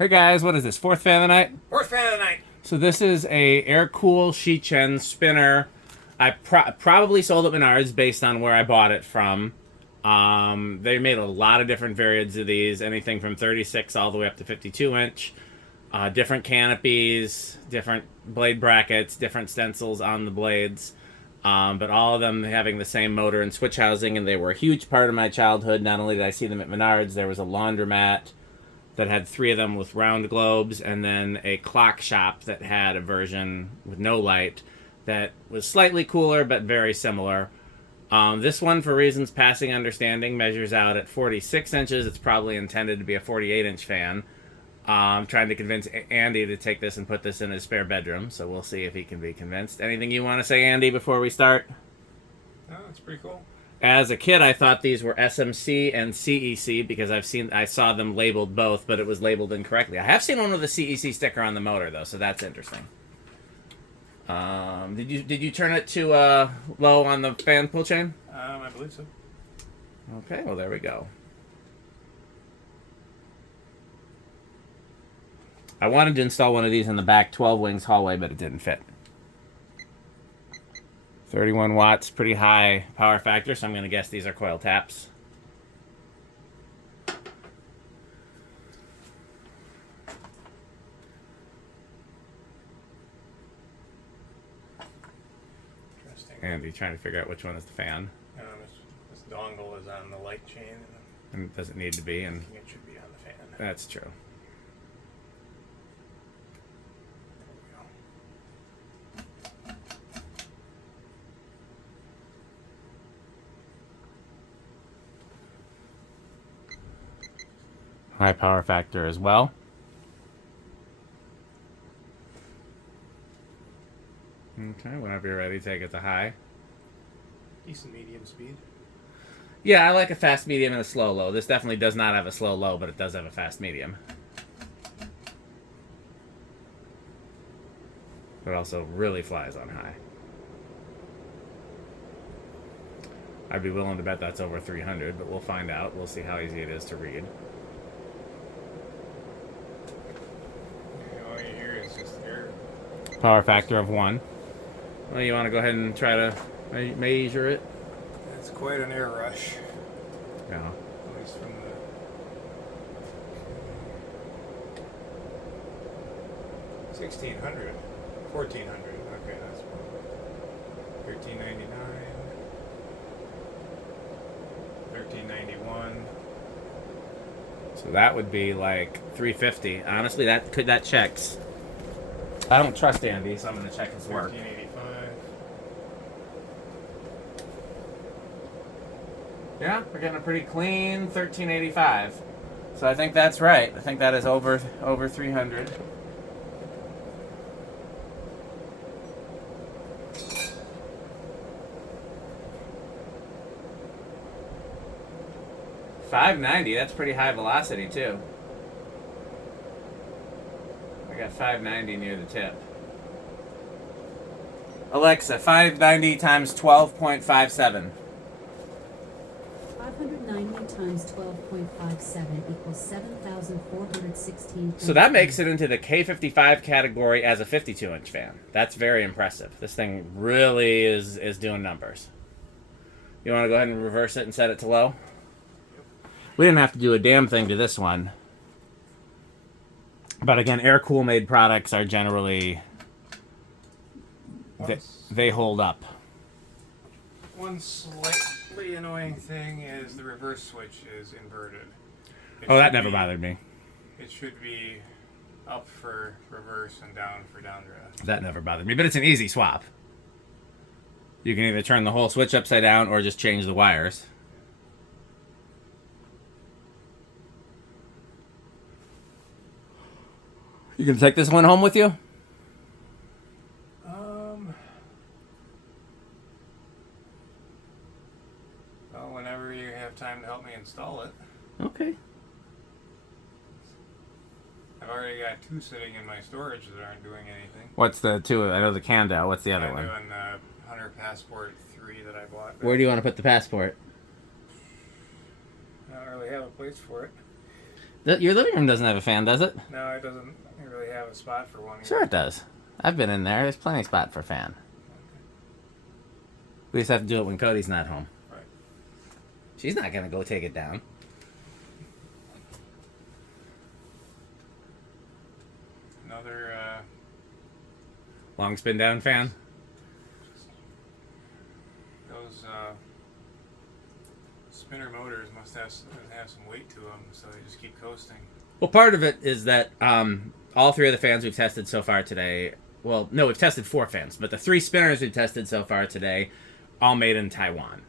Hey guys, what is this? Fourth fan of the night? Fourth fan of the night. So this is a air-cool Chen spinner. I probably sold at Menards based on where I bought it from. They made a lot of different variants of these, anything from 36 all the way up to 52 inch. Different canopies, different blade brackets, different stencils on the blades. But all of them having the same motor and switch housing, and they were a huge part of my childhood. Not only did I see them at Menards, there was a laundromat that had 3 of them with round globes, and then a clock shop that had a version with no light that was slightly cooler but very similar. This one, for reasons passing understanding, measures out at 46 inches. It's probably intended to be a 48-inch fan. I'm trying to convince Andy to take this and put this in his spare bedroom, so we'll see if he can be convinced. Anything you want to say, Andy, before we start? Oh, that's pretty cool. As a kid, I thought these were SMC and CEC because I saw them labeled both, but it was labeled incorrectly. I have seen one with a CEC sticker on the motor, though, so that's interesting. Did you turn it to low on the fan pull chain? I believe so. Okay, well, there we go. I wanted to install one of these in the back 12 wings hallway, but it didn't fit. 31 watts, pretty high power factor, so I'm going to guess these are coil taps. Interesting. Andy trying to figure out which one is the fan. This dongle is on the light chain, And it doesn't need to be, and it should be on the fan. that's true. High power factor as well. Okay, whenever you're ready, take it to high. Decent medium speed. Yeah, I like a fast medium and a slow low. This definitely does not have a slow low, but it does have a fast medium. But also really flies on high. I'd be willing to bet that's over 300, but we'll find out. We'll see how easy it is to read. All you hear is just air. Power factor of 1. Well, you want to go ahead and try to measure it? It's quite an air rush. Yeah. At least from the 1600, 1400. Okay, that's 1399, 1391. So that would be like 350. Honestly, that checks. I don't trust Andy, so I'm going to check his work. 1385. Yeah, we're getting a pretty clean 1385. So I think that's right. I think that is over 300. $590, that's pretty high velocity too. I got 590 near the tip. Alexa, 590 times 12.57. 590 times 12.57 equals 7,416. So that makes it into the K55 category as a 52-inch fan. That's very impressive. This thing really is doing numbers. You want to go ahead and reverse it and set it to low? We didn't have to do a damn thing to this one. But again, air-cool made products are generally... They hold up. One slightly annoying thing is the reverse switch is inverted. Oh, that never bothered me. It should be up for reverse and down for downdraft. That never bothered me, but it's an easy swap. You can either turn the whole switch upside down or just change the wires. You gonna take this one home with you? Well, whenever you have time to help me install it. Okay. I've already got 2 sitting in my storage that aren't doing anything. What's the two? I know the Candle. What's the other I'm one? doing Hunter Passport 3 that I bought. Where do you want to put the passport? I don't really have a place for it. Your living room doesn't have a fan, does it? No, it doesn't really have a spot for one. Sure it does. I've been in there. There's plenty of spot for a fan. We just have to do it when Cody's not home. Right. She's not going to go take it down. Another Long spin down fan. those spinner motors must have some weight to them, so they just keep coasting. Well, part of it is that all three of the fans we've tested so far today, well, no, we've tested 4 fans, but the 3 spinners we've tested so far today, all made in Taiwan.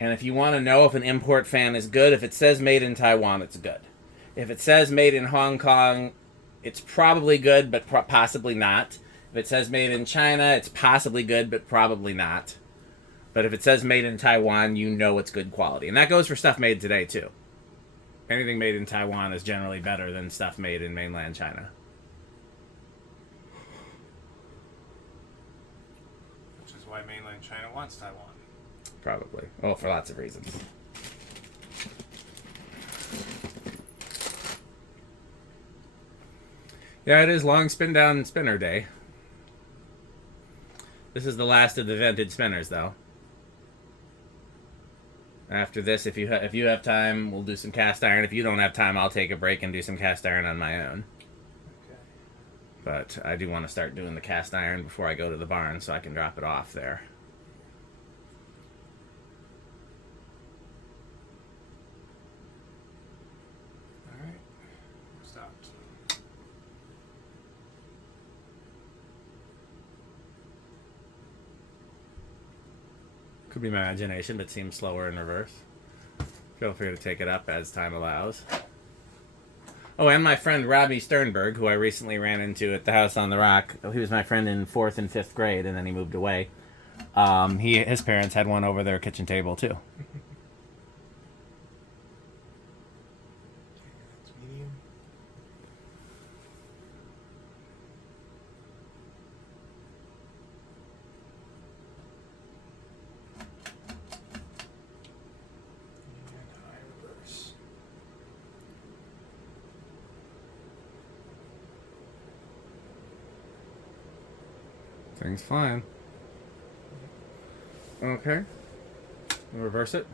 And if you want to know if an import fan is good, if it says made in Taiwan, it's good. If it says made in Hong Kong, it's probably good, but possibly not. If it says made in China, it's possibly good, but probably not. But if it says made in Taiwan, you know it's good quality. And that goes for stuff made today, too. Anything made in Taiwan is generally better than stuff made in mainland China. Which is why mainland China wants Taiwan. Probably. Oh, for lots of reasons. Yeah, it is long spin down spinner day. This is the last of the vintage spinners, though. After this, if you have time, we'll do some cast iron. If you don't have time, I'll take a break and do some cast iron on my own. Okay. But I do want to start doing the cast iron before I go to the barn so I can drop it off there. All right. Stopped. Could be my imagination, but seems slower in reverse. Feel free to take it up as time allows. Oh, and my friend Robbie Sternberg, who I recently ran into at the House on the Rock. He was my friend in 4th and 5th grade, and then he moved away. His parents had one over their kitchen table, too. That's medium. And high reverse. Thing's fine. Okay. Reverse it.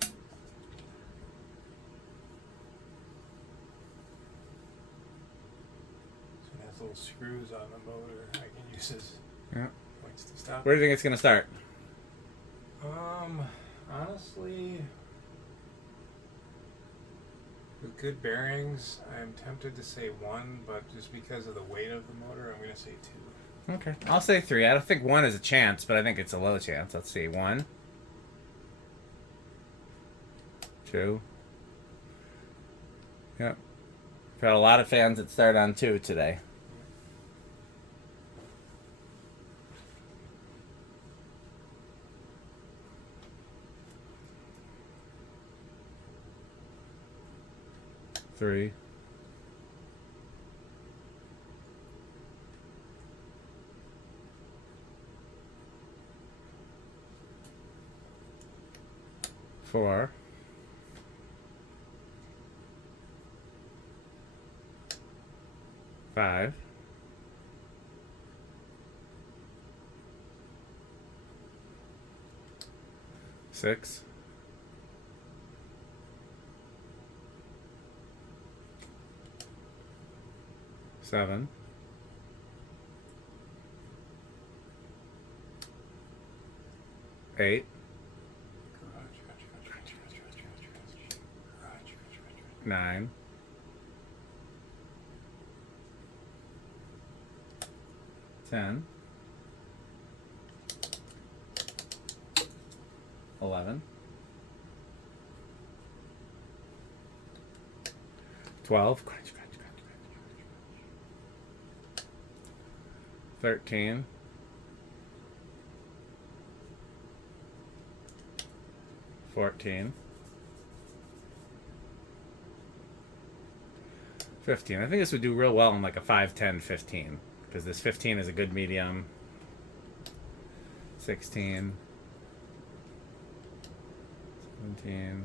So it has little screws on the motor I can use as Yeah. points to stop. Where do you think it's going to start? Honestly, with good bearings, I'm tempted to say 1, but just because of the weight of the motor, I'm going to say 2. Okay. I'll say 3. I don't think 1 is a chance, but I think it's a low chance. Let's see. 1. 2. Yep. Got a lot of fans that start on 2 today. Three. 4. 5. 6. 7. 8. 9. 10. 11. 12. 13. 14. 15. I think this would do real well in like a 5, 10, 15. Because this 15 is a good medium. 16. 17,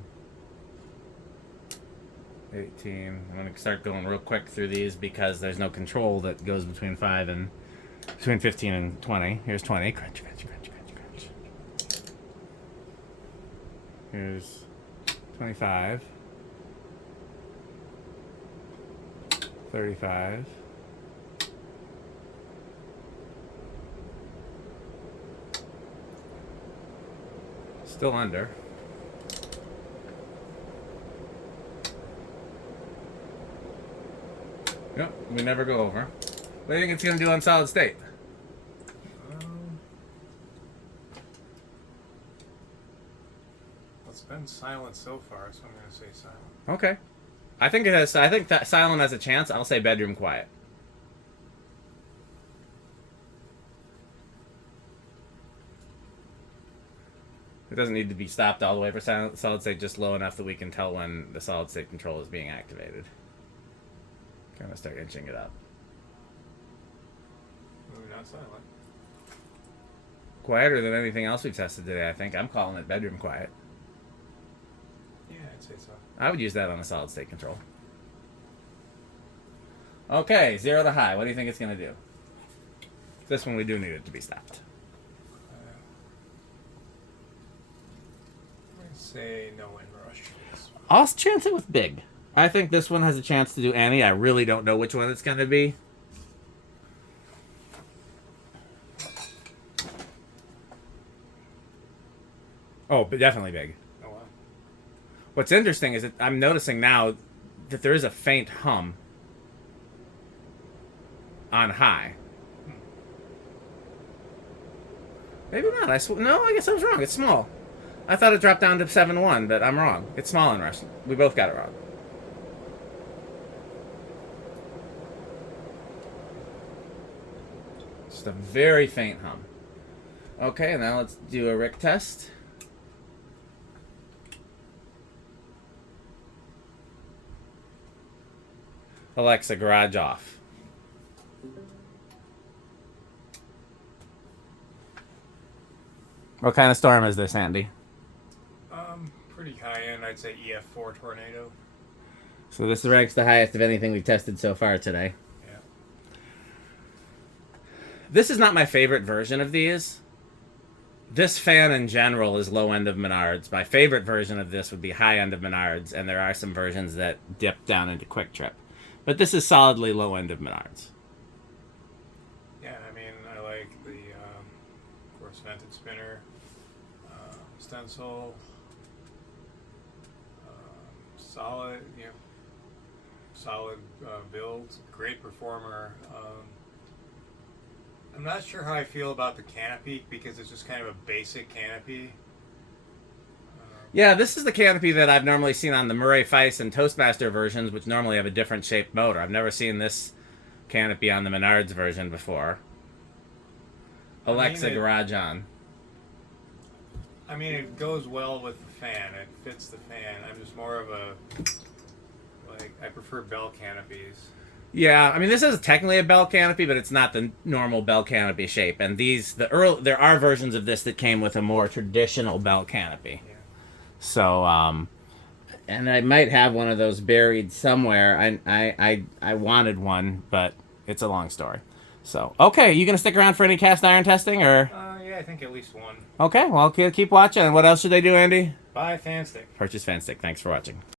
18. I'm going to start going real quick through these because there's no control that goes between 15 and 20. Here's 20. Crunch, crunch, crunch, crunch, crunch. Here's 25. 35. Still under. Yep, we never go over. What do you think it's going to do on solid state? It's been silent so far, so I'm going to say silent. Okay. I think it has. I think that silent has a chance. I'll say bedroom quiet. It doesn't need to be stopped all the way for solid state, just low enough that we can tell when the solid state control is being activated. Kind of start inching it up. Maybe not silent. Quieter than anything else we've tested today, I think. I'm calling it bedroom quiet. Yeah, I'd say so. I would use that on a solid state control. Okay, 0 to high. What do you think it's going to do? This one we do need it to be stopped. I'm going to say no wind rush. I'll chance it with big. I think this one has a chance to do any. I really don't know which one it's going to be. Oh, but definitely big. Oh, wow. What's interesting is that I'm noticing now that there is a faint hum on high. Maybe not. No, I guess I was wrong. It's small. I thought it dropped down to 7.1, but I'm wrong. It's small in Russian. We both got it wrong. Just a very faint hum. Okay, now let's do a Rick test. Alexa, garage off. What kind of storm is this, Andy? Pretty high end. I'd say EF4 tornado. So this ranks the highest of anything we've tested so far today. Yeah. This is not my favorite version of these. This fan in general is low end of Menards. My favorite version of this would be high end of Menards, and there are some versions that dip down into Quick Trip. But this is solidly low end of Menards. Yeah, I mean, I like the, of course, vented spinner, stencil, solid, solid build, great performer. I'm not sure how I feel about the canopy because it's just kind of a basic canopy. Yeah, this is the canopy that I've normally seen on the Murray Feist and Toastmaster versions, which normally have a different shaped motor. I've never seen this canopy on the Menards version before. Alexa, garage on. I mean, it goes well with the fan. It fits the fan. I'm just more of a, I prefer bell canopies. Yeah, I mean, this is technically a bell canopy, but it's not the normal bell canopy shape. And there are versions of this that came with a more traditional bell canopy. Yeah. So, and I might have one of those buried somewhere. I wanted one, but it's a long story. So, okay, you gonna stick around for any cast iron testing, or? Yeah, I think at least one. Okay, well, keep watching. And what else should they do, Andy? Buy fan stick. Purchase fan stick. Thanks for watching.